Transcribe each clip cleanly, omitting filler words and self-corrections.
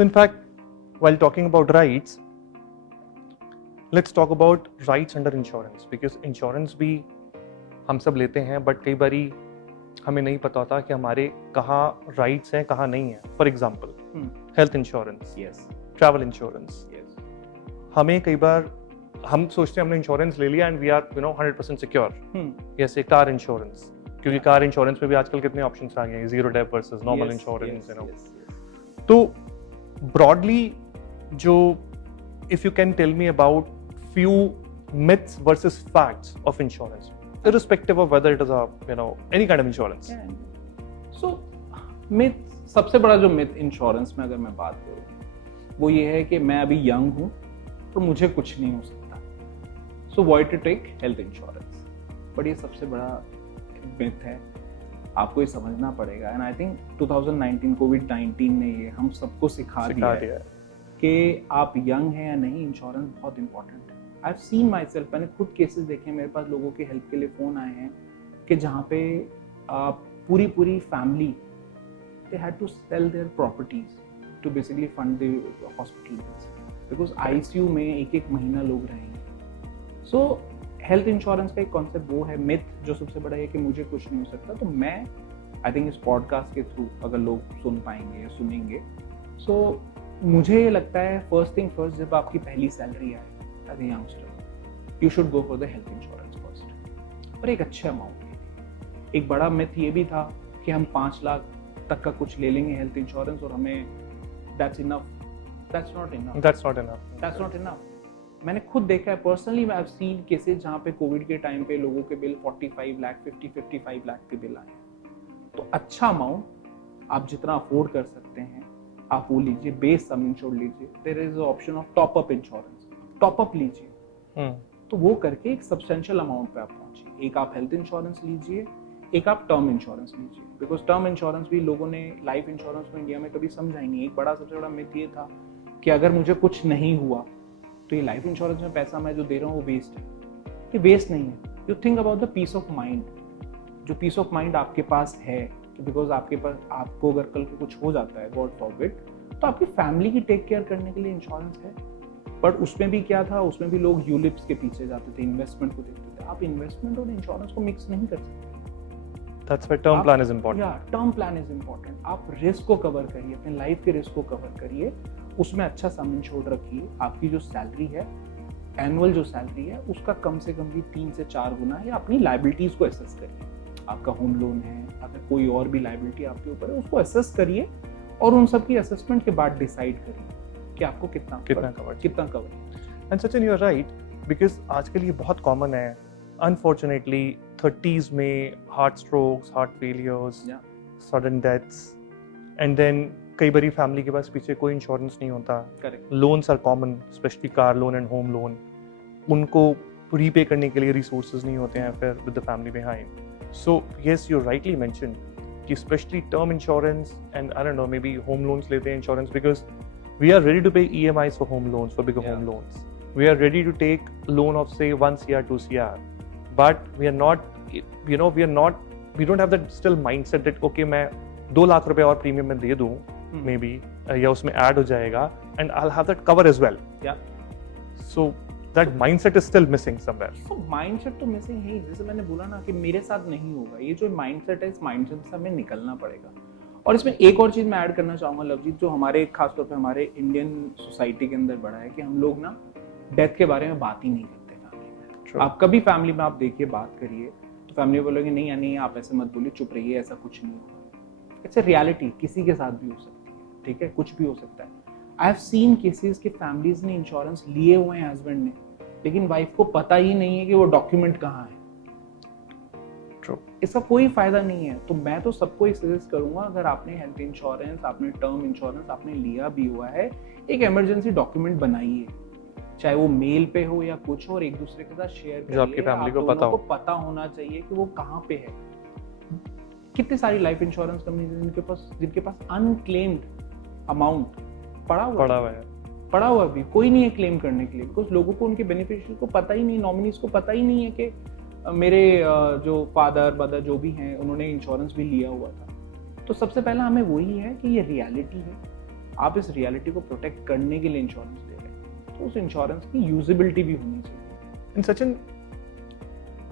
So in fact, while talking about rights, let's talk about rights under insurance, because insurance भी हम सब लेते हैं, but कई बारी हमें नहीं पता होता कि हमारे कहाँ rights हैं, कहाँ नहीं है. For example, health insurance, yes, travel insurance. yes. हमें कई बार हम सोचते हैं हमने इंश्योरेंस ले लिया एंड वी आर 100% सिक्योर. जैसे कार इंश्योरेंस, क्योंकि कार इंश्योरेंस में भी आजकल कितने ऑप्शंस आ गए हैं, zero dep versus normal insurance, तो ब्रॉडली जो if you can tell me about few myths versus facts of insurance, irrespective of whether it is a any kind of insurance. So myth, सबसे बड़ा जो myth insurance में अगर मैं बात करूँ वो ये है कि मैं अभी यंग हूँ तो मुझे कुछ नहीं हो सकता, so why to take health insurance. But ये सबसे बड़ा myth है, आपको ये समझना पड़ेगा. एंड आई थिंक 2019 कोविड-19 ने ये हम सबको सिखा दिया है कि आप यंग हैं या नहीं, इंश्योरेंस बहुत इंपॉर्टेंट है. I have seen my self, मैंने खुद केसेस देखे हैं, मेरे पास लोगों के हेल्प के लिए फ़ोन आए हैं कि जहाँ पे पूरी family they had to sell their properties to basically fund the hospital bills, because ICU में एक महीना लोग रहेंगे. सो हेल्थ इंश्योरेंस का एक कॉन्सेप्ट वो है, मिथ जो सबसे बड़ा है कि मुझे कुछ नहीं हो सकता. तो मैं आई थिंक इस पॉडकास्ट के थ्रू अगर लोग सुन पाएंगे या सुनेंगे, सो मुझे ये लगता है फर्स्ट थिंग फर्स्ट, जब आपकी पहली सैलरी आए as a youngster, you should go for the health insurance first, और एक अच्छे अमाउंट के. एक बड़ा मिथ ये भी था कि हम 5 लाख तक का कुछ ले लेंगे हेल्थ इंश्योरेंस और हमें that's enough. That's not enough. मैंने खुद देखा है personally, I have seen cases जहाँ पे कोविड के टाइम पे लोगों के बिल 45 लाख 55 लाख के बिल आए. तो अच्छा अमाउंट आप जितना अफोर्ड कर सकते हैं आप वो लीजिए, बेस सम इंश्योर्ड लीजिए. There is option of top up insurance, top up लीजिए. तो वो करके एक सब्सटेंशियल अमाउंट पे आप पहुंचिए. एक आप हेल्थ इंश्योरेंस लीजिए, एक आप टर्म इंश्योरेंस लीजिए, बिकॉज टर्म इंश्योरेंस भी लोगों ने लाइफ इंश्योरेंस में इंडिया में कभी समझा ही नहीं. एक बड़ा सबसे बड़ा मिथ ये था कि अगर मुझे कुछ नहीं हुआ तो ये लाइफ इंश्योरेंस में पैसा मैं जो दे रहा हूँ वो वेस्ट है. ये वेस्ट नहीं है. You think about the peace of mind, जो पीस ऑफ माइंड आपके पास है, बिकॉज आपके पास, आपको अगर कल को कुछ हो जाता है गॉड फॉरबिड, तो आपकी फैमिली की टेक केयर करने के लिए इंश्योरेंस है. बट उसमें भी क्या था, उसमें भी लोग यूलिप्स के पीछे जाते थे, इन्वेस्टमेंट को देखते थे. आप इन्वेस्टमेंट और इंश्योरेंस को मिक्स नहीं कर सकते. That's why term plan is important. Yeah, term plan is important. आप रिस्क को कवर करिए, अपने लाइफ के रिस्क को कवर करिए, उसमें अच्छा सम इंश्योर्ड रखिए. आपकी जो सैलरी है, एनुअल जो सैलरी है, उसका कम से कम भी 3 से 4 गुना है. अपनी लाइबिलिटीज को एसेस करिए. आपका होम लोन है, अगर कोई और भी लाइबिलिटी आपके ऊपर है, उसको एसेस करिए और उन सब की असेसमेंट के बाद डिसाइड करिए कि आपको कितना cover. And Sachin, you are right, because आजकल ये बहुत कॉमन है. अनफॉर्चुनेटली 30s में heart strokes, heart failures, sudden deaths, and then कई बारी फैमिली के पास पीछे कोई इंश्योरेंस नहीं होता. Correct. Loans are common, specially car loan and home loan. उनको रीपे करने के लिए रिसोर्सेज नहीं होते हैं फिर with the family behind. So yes, you rightly mentioned कि specially term insurance and I don't know, maybe home loans लेते हैं insurance, because we are ready to pay EMIs for home loans, for bigger home loans. We are ready to take loan of से 1 CR 2 CR, but we are not, we don't have that still mindset that okay, मैं 2 लाख रुपए और premium में दे दूं, maybe या उसमें add हो जाएगा and I'll have that cover as well. Yeah. So that mindset is still missing somewhere. So mindset तो missing है. जैसे मैंने बोला ना कि मेरे साथ नहीं होगा, ये जो mindset है, इस mindset से हमें निकलना पड़ेगा. और इसमें एक और चीज मैं ऐड करना चाहूंगा लवजीत, जो हमारे खासतौर पे हमारे इंडियन सोसाइटी के अंदर बड़ा है कि हम लोग ना डेथ के बारे में बात ही नहीं करते. आप कभी फैमिली में आप देखिए, बात करिए तो फैमिली बोलोगे नहीं आप ऐसे मत बोलिए, चुप रहिए, ऐसा कुछ नहीं होगा. इट्स अ रियलिटी, किसी के साथ भी हो सकती है. ठीक है, कुछ भी हो सकता है. आई हैव सीन केसेस कि फैमिलीज ने इंश्योरेंस लिए हुए हैं हस्बैंड ने, लेकिन वाइफ को पता ही नहीं है कि वो डॉक्यूमेंट कहाँ है. True. इसका कोई फायदा नहीं है. तो मैं तो सबको ये सजेस्ट करूंगा, अगर आपने हेल्थ इंश्योरेंस, आपने टर्म इंश्योरेंस आपने लिया भी हुआ है, एक इमरजेंसी डॉक्यूमेंट बनाइए, चाहे वो मेल पे हो या कुछ हो, और एक दूसरे के साथ शेयर करिए. आपकी फैमिली को पता होना चाहिए कि वो कहाँ पे है. कितनी सारी लाइफ इंश्योरेंस कंपनी जिनके पास अनक्लेम्ड अमाउंट पड़ा हुआ भी, कोई नहीं है क्लेम करने के लिए, बिकॉज लोगों को, उनके बेनिफिशियरी को पता ही नहीं, नॉमिनीज को पता ही नहीं है कि मेरे जो फादर मदर जो भी हैं उन्होंने इंश्योरेंस भी लिया हुआ था. तो सबसे पहला हमें वही है कि ये रियलिटी है. आप इस रियलिटी को प्रोटेक्ट करने के लिए इंश्योरेंस ले रहे हैं, तो उस इंश्योरेंस की यूजिबिलिटी भी होनी चाहिए. And Sachin,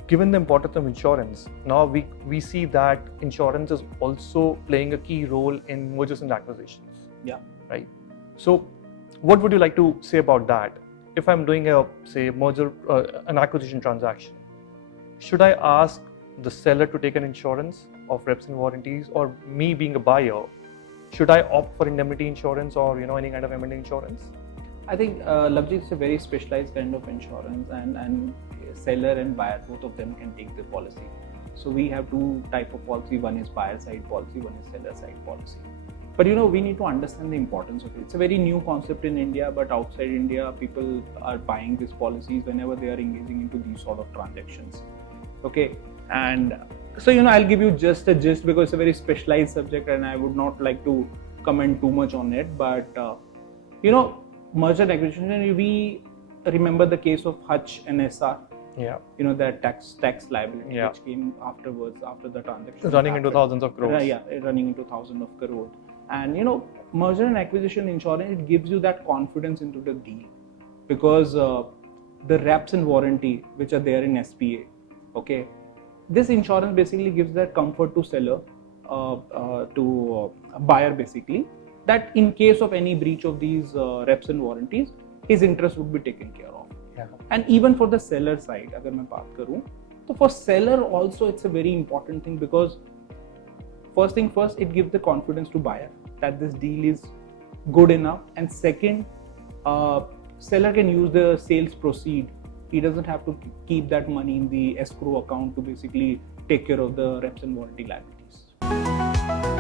given the importance of insurance, now we see that insurance is also playing a key role in mergers and acquisitions. Yeah. Right. So, what would you like to say about that? If I'm doing a merger, an acquisition transaction, should I ask the seller to take an insurance of reps and warranties, or me being a buyer, should I opt for indemnity insurance or any kind of M&A insurance? I think Lavjit, it's a very specialized kind of insurance, and seller and buyer, both of them can take the policy. So we have two type of policy. One is buyer side policy, one is seller side policy. But we need to understand the importance of it. It's a very new concept in India, but outside India, people are buying these policies whenever they are engaging into these sort of transactions. Okay, and so I'll give you just a gist because it's a very specialized subject, and I would not like to comment too much on it. But merger and acquisition, we remember the case of Hutch and SR. Yeah. That tax liability which came afterwards after the transaction. Running into thousands of crores. Yeah, running into thousands of crores. And merger and acquisition insurance, it gives you that confidence into the deal, because the reps and warranty which are there in SPA, okay, this insurance basically gives that comfort to seller, to buyer basically, that in case of any breach of these reps and warranties, his interest would be taken care of. Yeah. And even for the seller side, agar main baat karu, so for seller also it's a very important thing, because first thing first, it gives the confidence to buyer that this deal is good enough, and second, seller can use the sales proceed. He doesn't have to keep that money in the escrow account to basically take care of the reps and warranty liabilities.